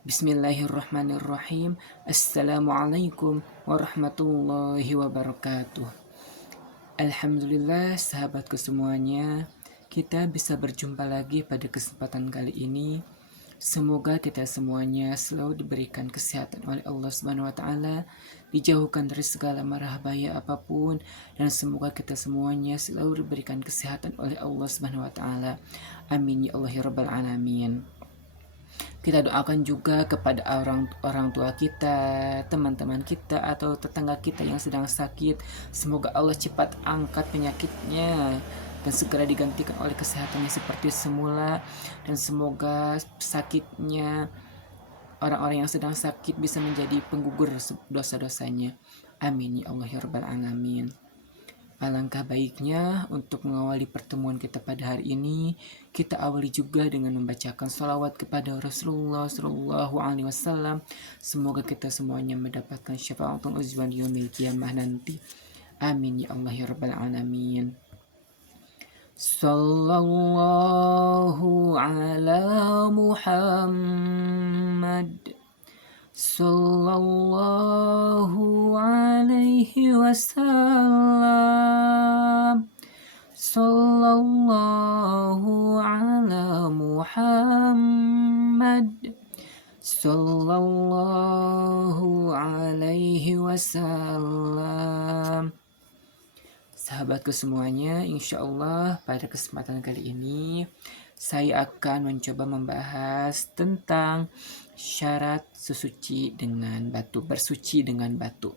Bismillahirrahmanirrahim. Assalamualaikum warahmatullahi wabarakatuh. Alhamdulillah sahabatku semuanya, kita bisa berjumpa lagi pada kesempatan kali ini. Semoga kita semuanya selalu diberikan kesehatan oleh Allah Subhanahu wa taala, dijauhkan dari segala mara bahaya apapun, dan semoga kita semuanya selalu diberikan kesehatan oleh Allah Subhanahu wa taala. Amin ya Allah ya rabbal alamin. Kita doakan juga kepada orang tua kita, teman-teman kita, atau tetangga kita yang sedang sakit. Semoga Allah cepat angkat penyakitnya dan segera digantikan oleh kesehatannya seperti semula. Dan semoga sakitnya orang-orang yang sedang sakit bisa menjadi penggugur dosa-dosanya. Amin ya Allah ya rabbal alamin. Alangkah baiknya untuk mengawali pertemuan kita pada hari ini, kita awali juga dengan membacakan salawat kepada Rasulullah Shallallahu Alaihi Wasallam. Semoga kita semuanya mendapatkan syafaatul uzma di yaumil qiyamah nanti. Amin ya Allah ya rabbal alamin. Sallallahu ala Muhammad. Sallallahu alaihi wasallam. Sallallahu ala Muhammad. Sallallahu alaihi wasallam. Sahabatku semuanya, insya Allah pada kesempatan kali ini saya akan mencoba membahas tentang syarat bersuci dengan batu.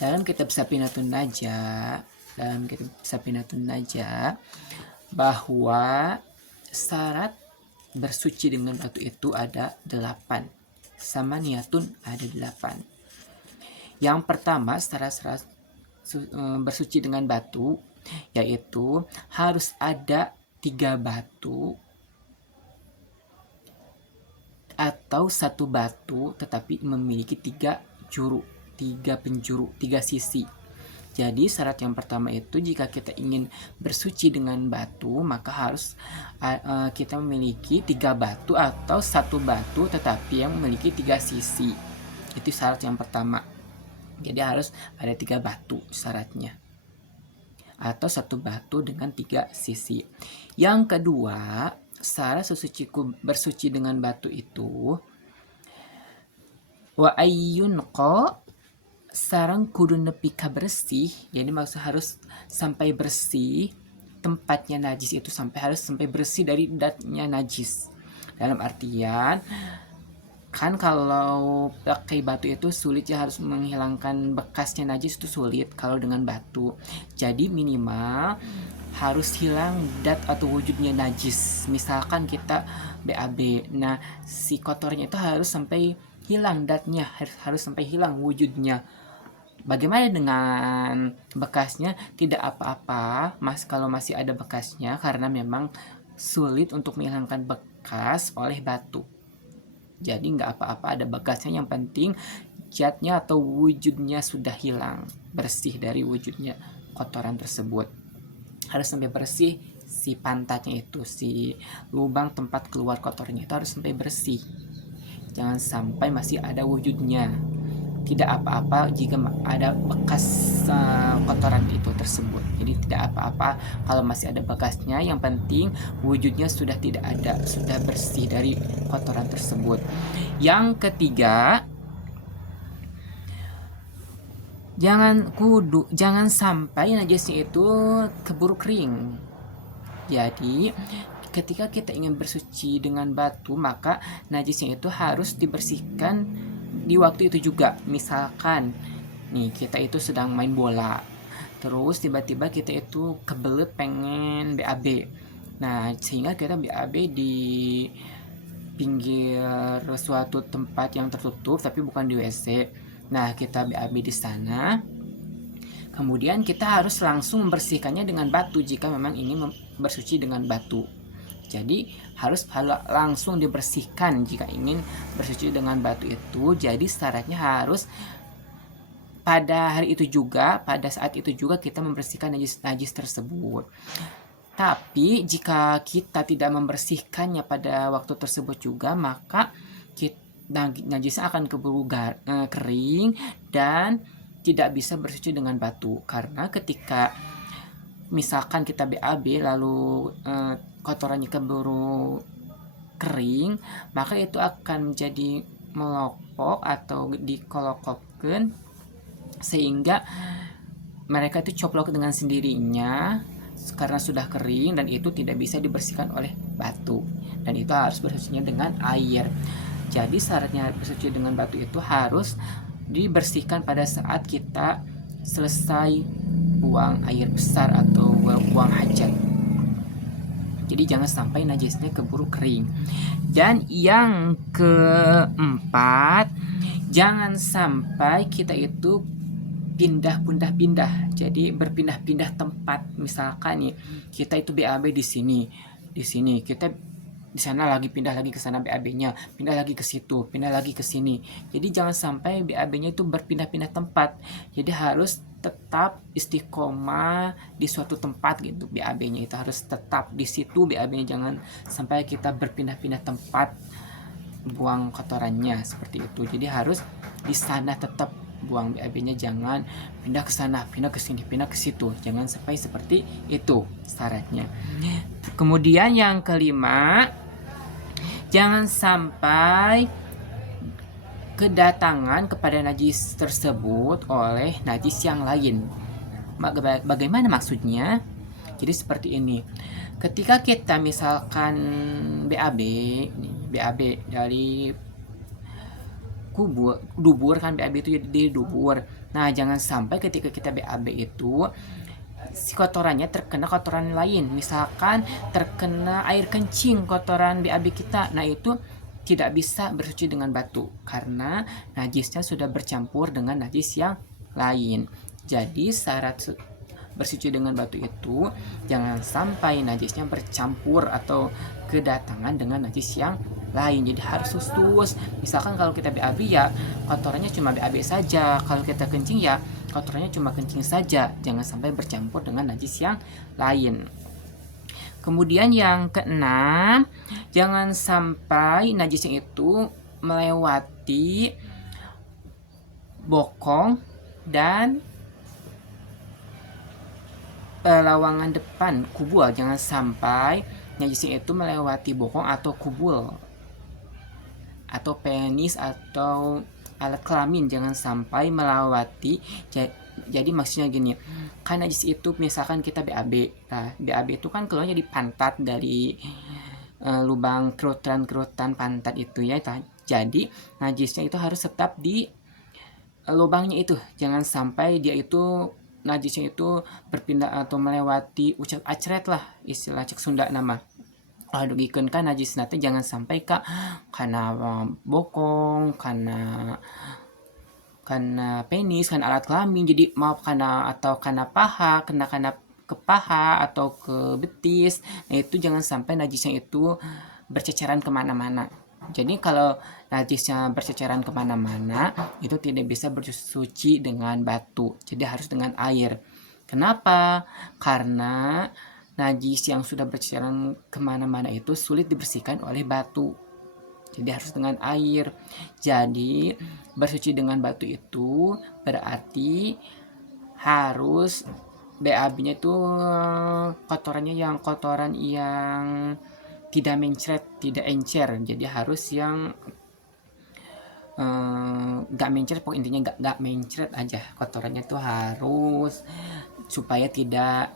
Dalam kitab Safinatun Najah, bahwa syarat bersuci dengan batu itu ada 8. Sama niatun ada 8. Yang pertama, syarat bersuci dengan batu yaitu harus ada 3 batu atau 1 batu tetapi memiliki 3 penjuru, 3 sisi. Jadi syarat yang pertama itu, jika kita ingin bersuci dengan batu, maka harus kita memiliki 3 batu atau 1 batu tetapi yang memiliki 3 sisi. Itu syarat yang pertama. Jadi harus ada 3 batu syaratnya, atau 1 batu dengan 3 sisi. Yang kedua, syarat bersuci dengan batu itu wa ayyunqa, sarang kudu nepi ka bersih. Jadi maksud harus sampai bersih, tempatnya najis itu harus sampai bersih dari datnya najis. Dalam artian, kan kalau pakai batu itu sulit ya, harus menghilangkan bekasnya najis itu sulit kalau dengan batu. Jadi minimal harus hilang dat atau wujudnya najis. Misalkan kita BAB, nah si kotornya itu harus sampai hilang datnya, harus sampai hilang wujudnya. Bagaimana dengan bekasnya? Tidak apa-apa kalau masih ada bekasnya, karena memang sulit untuk menghilangkan bekas oleh batu. Jadi nggak apa-apa ada bekasnya, yang penting catnya atau wujudnya sudah hilang, bersih dari wujudnya kotoran tersebut. Harus sampai bersih si pantatnya itu, si lubang tempat keluar kotornya itu harus sampai bersih. Jangan sampai masih ada wujudnya. Tidak apa-apa jika ada bekas kotoran itu tersebut. Jadi tidak apa-apa kalau masih ada bekasnya, yang penting wujudnya sudah tidak ada, sudah bersih dari kotoran tersebut. Yang ketiga, jangan sampai najisnya itu keburu kering. Jadi ketika kita ingin bersuci dengan batu, maka najisnya itu harus dibersihkan di waktu itu juga. Misalkan nih, kita itu sedang main bola, terus tiba-tiba kita itu kebelet pengen BAB. Nah, sehingga kita BAB di pinggir suatu tempat yang tertutup tapi bukan di WC. Nah, kita BAB di sana. Kemudian kita harus langsung membersihkannya dengan batu jika memang ingin bersuci dengan batu. Jadi harus langsung dibersihkan jika ingin bersuci dengan batu itu. Jadi syaratnya harus pada hari itu juga, pada saat itu juga kita membersihkan najis tersebut. Tapi jika kita tidak membersihkannya pada waktu tersebut juga, maka najisnya akan keburu kering dan tidak bisa bersuci dengan batu. Karena ketika misalkan kita BAB lalu kotorannya keburu kering, maka itu akan menjadi melopok atau dikolokopkan sehingga mereka itu coplok dengan sendirinya karena sudah kering dan itu tidak bisa dibersihkan oleh batu, dan itu harus bersucinya dengan air. Jadi syaratnya bersuci dengan batu itu harus dibersihkan pada saat kita selesai buang air besar atau buang hajat. Jadi jangan sampai najisnya keburu kering. Dan yang keempat, jangan sampai kita itu pindah-pindah. Jadi berpindah-pindah tempat. Misalkan nih, kita itu BAB di sini kita di sana lagi pindah lagi ke sana BAB-nya, pindah lagi ke situ, pindah lagi ke sini. Jadi jangan sampai BAB-nya itu berpindah-pindah tempat. Jadi harus tetap istiqomah di suatu tempat gitu. BAB-nya itu harus tetap di situ BAB-nya, jangan sampai kita berpindah-pindah tempat buang kotorannya seperti itu. Jadi harus di sana tetap buang BAB-nya, jangan pindah ke sana, pindah ke sini, pindah ke situ. Jangan sampai seperti itu syaratnya. Kemudian yang kelima, jangan sampai kedatangan kepada najis tersebut oleh najis yang lain. Bagaimana maksudnya? Jadi seperti ini. Ketika kita misalkan BAB dari dubur kan, BAB itu di dubur. Nah, jangan sampai ketika kita BAB itu si kotorannya terkena kotoran lain. Misalkan terkena air kencing kotoran BAB kita. Nah, itu tidak bisa bersuci dengan batu karena najisnya sudah bercampur dengan najis yang lain. Jadi syarat bersuci dengan batu itu jangan sampai najisnya bercampur atau kedatangan dengan najis yang lain. Jadi harus khusus. Misalkan kalau kita BAB ya kotorannya cuma BAB saja, kalau kita kencing ya kotorannya cuma kencing saja, jangan sampai bercampur dengan najis yang lain. Kemudian yang keenam, jangan sampai najisnya itu melewati bokong dan lawangan depan kubul. Jangan sampai najisnya itu melewati bokong atau kubul atau penis atau alat kelamin, jangan sampai melewati. Jadi maksudnya gini, kan najis itu misalkan kita BAB. Nah, BAB itu kan keluarnya di pantat dari lubang kerutan pantat itu ya. Jadi najisnya itu harus tetap di lubangnya itu. Jangan sampai dia itu najisnya itu berpindah atau melewati ucap acret lah, istilah cek Sunda nama. Dugikeun kan najis nanti jangan sampai karena bokong, karena penis, kan alat kelamin, jadi maaf karena paha, kena ke paha atau ke betis. Nah, itu jangan sampai najisnya itu berceceran kemana-mana. Jadi kalau najisnya berceceran kemana-mana itu tidak bisa bersuci dengan batu, jadi harus dengan air. Kenapa? Karena najis yang sudah berceceran kemana-mana itu sulit dibersihkan oleh batu, jadi harus dengan air. Jadi bersuci dengan batu itu berarti harus BAB-nya itu kotoran yang tidak mencret, tidak encer. Jadi harus yang gak mencret, pokoknya intinya gak mencret aja kotorannya itu, harus supaya tidak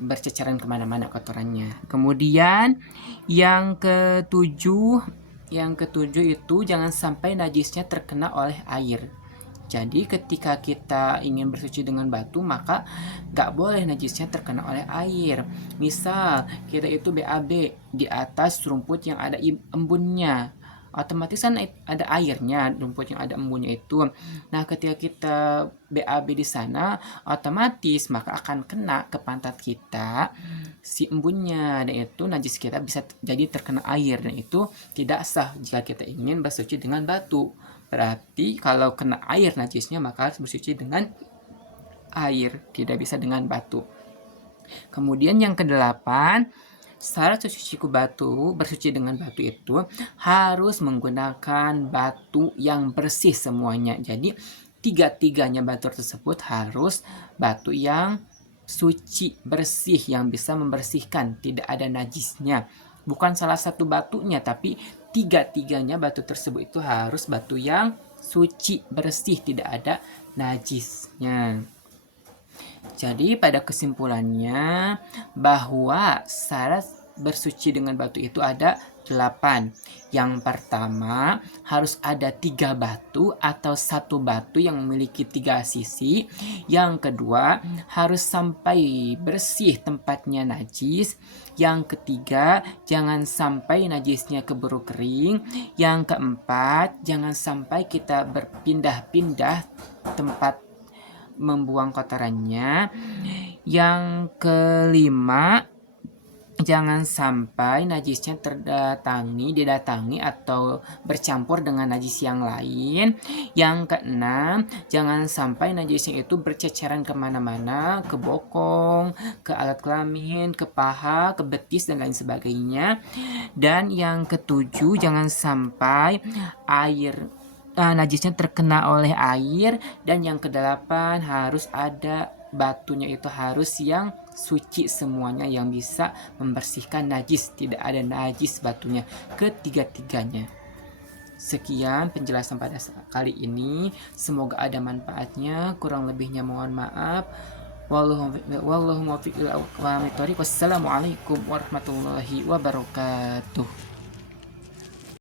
berceceran kemana-mana kotorannya. Kemudian yang ketujuh itu jangan sampai najisnya terkena oleh air. Jadi ketika kita ingin bersuci dengan batu, maka gak boleh najisnya terkena oleh air. Misal kita itu BAB di atas rumput yang ada embunnya, otomatis kan ada airnya, rumput yang ada embunnya itu. Nah, ketika kita BAB di sana, otomatis maka akan kena ke pantat kita si embunnya, dan itu najis kita bisa jadi terkena air, dan itu tidak sah jika kita ingin bersuci dengan batu. Berarti kalau kena air najisnya maka harus bersuci dengan air, tidak bisa dengan batu. Kemudian yang kedelapan, syarat suciku batu, bersuci dengan batu itu harus menggunakan batu yang bersih semuanya. Jadi tiga-tiganya batu tersebut harus batu yang suci, bersih, yang bisa membersihkan, tidak ada najisnya. Bukan salah satu batunya, tapi tiga-tiganya batu tersebut itu harus batu yang suci, bersih, tidak ada najisnya. Jadi pada kesimpulannya bahwa syarat bersuci dengan batu itu ada 8. Yang pertama, harus ada 3 batu atau 1 batu yang memiliki 3 sisi. Yang kedua, harus sampai bersih tempatnya najis. Yang ketiga, jangan sampai najisnya keburu kering. Yang keempat, jangan sampai kita berpindah-pindah tempat membuang kotorannya. Yang kelima, jangan sampai najisnya didatangi atau bercampur dengan najis yang lain. Yang keenam, jangan sampai najisnya itu berceceran kemana-mana, ke bokong, ke alat kelamin, ke paha, ke betis, dan lain sebagainya. Dan yang ketujuh, jangan sampai najisnya terkena oleh air. Dan yang kedelapan, harus ada batunya itu harus yang suci semuanya, yang bisa membersihkan najis, tidak ada najis batunya, ketiga-tiganya. Sekian penjelasan pada kali ini, semoga ada manfaatnya, kurang lebihnya mohon maaf. Wallahu muwaffiq ila aqwamit thoriq. Wassalamualaikum warahmatullahi wabarakatuh.